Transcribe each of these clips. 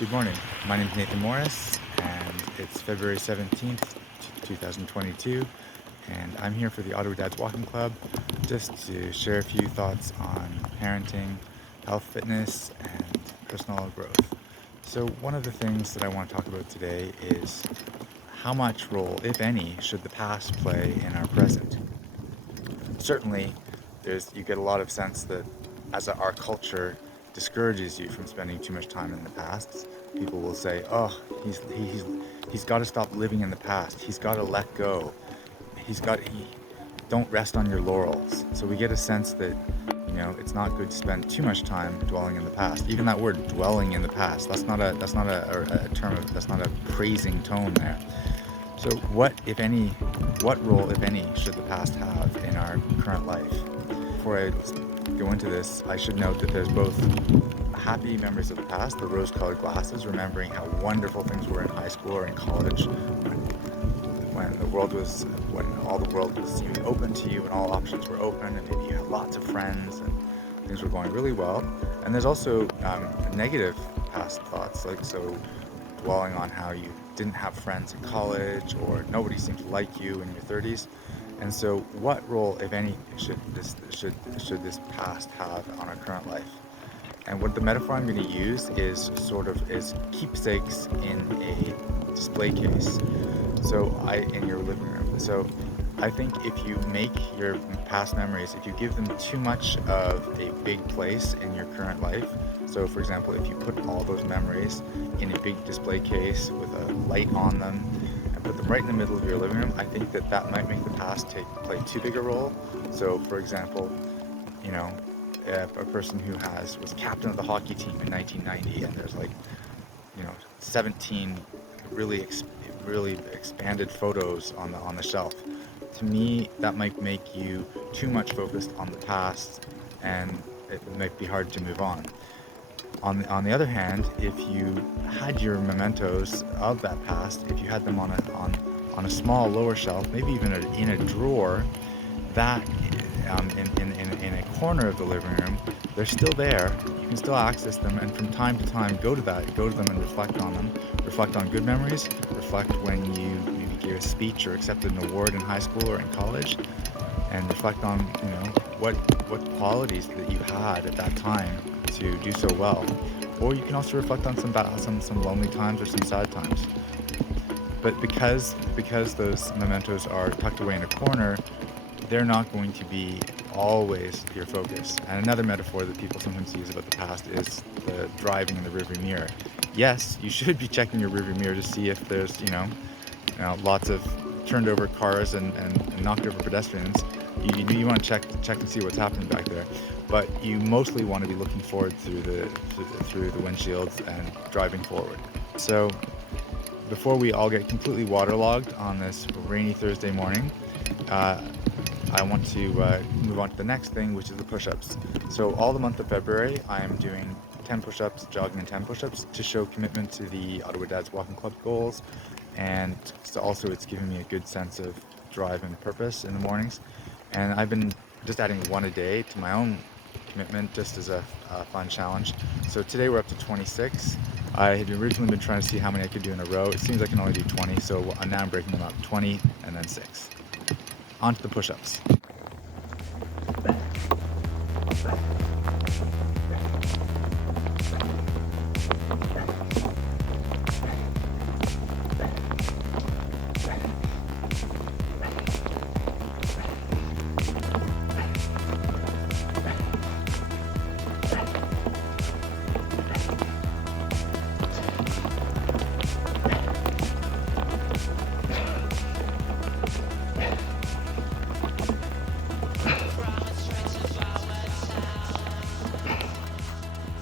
Good morning. My name is Nathan Morris, and it's February 17th, 2022, and I'm here for the Ottawa Dads Walking Club just to share a few thoughts on parenting, health, fitness, and personal growth. So, one of the things that I want to talk about today is how much role, if any, should the past play in our present? Certainly, you get a lot of sense that as our culture discourages you from spending too much time in the past. People will say, "Oh, he's got to stop living in the past. He's got to let go. He don't rest on your laurels." So we get a sense that it's not good to spend too much time dwelling in the past. Even that word "dwelling in the past" that's not a term of that's not a praising tone there. So what role, if any, should the past have in our current life? Before I go into this, I should note that there's both happy memories of the past, the rose-colored glasses, remembering how wonderful things were in high school or in college, when all the world was seeming open to you and all options were open, and maybe you had lots of friends and things were going really well. And there's also negative past thoughts, like dwelling on how you didn't have friends in college or nobody seemed to like you in your 30s. And so what role, if any, should this past have on our current life? And what the metaphor I'm going to use is is keepsakes in a display case. In your living room. So I think if you make your past memories, if you give them too much of a big place in your current life, so for example, if you put all those memories in a big display case with a light on them and put them right in the middle of your living room, I think that might make the past play too big a role. So for example, you know, a person who was captain of the hockey team in 1990, and there's 17 really expanded photos on the shelf. To me, that might make you too much focused on the past, and it might be hard to move on. On the other hand, if you had your mementos of that past, if you had them on a small lower shelf, maybe even in a drawer, that in a corner of the living room, they're still there. You can still access them, and from time to time go to them and reflect on them. Reflect on good memories. Reflect when you maybe gave a speech or accepted an award in high school or in college, and reflect on what qualities that you had at that time to do so well. Or you can also reflect on some lonely times or some sad times. But because those mementos are tucked away in a corner, they're not going to be always your focus. And another metaphor that people sometimes use about the past is the driving in the rearview mirror. Yes, you should be checking your rearview mirror to see if there's lots of turned over cars and knocked over pedestrians. You want to check and see what's happening back there, but you mostly want to be looking forward through the windshields and driving forward. So before we all get completely waterlogged on this rainy Thursday morning, I want to move on to the next thing, which is the push-ups. So all the month of February, I am doing 10 push-ups, jogging and 10 push-ups to show commitment to the Ottawa Dads Walking Club goals. And so also it's giving me a good sense of drive and purpose in the mornings. And I've been just adding one a day to my own commitment, just as a fun challenge. So today we're up to 26. I had originally been trying to see how many I could do in a row. It seems I can only do 20, so now I'm breaking them up, 20 and then 6. On to the push-ups.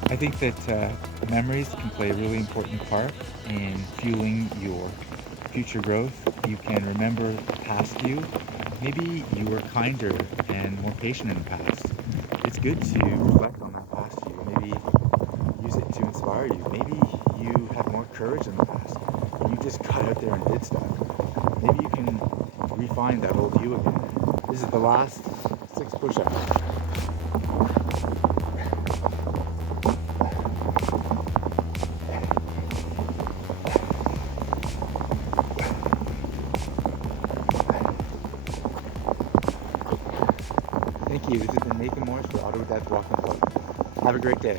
I think that memories can play a really important part in fueling your future growth. You can remember past you. Maybe you were kinder and more patient in the past. It's good to reflect on that past you. Maybe use it to inspire you. Maybe you had more courage in the past and you just got out there and did stuff. Maybe you can refine that old you again. This is the last 6 push-ups. Thank you. This has been Nathan Morris for Ottawa Dad's Walking Club. Have a great day.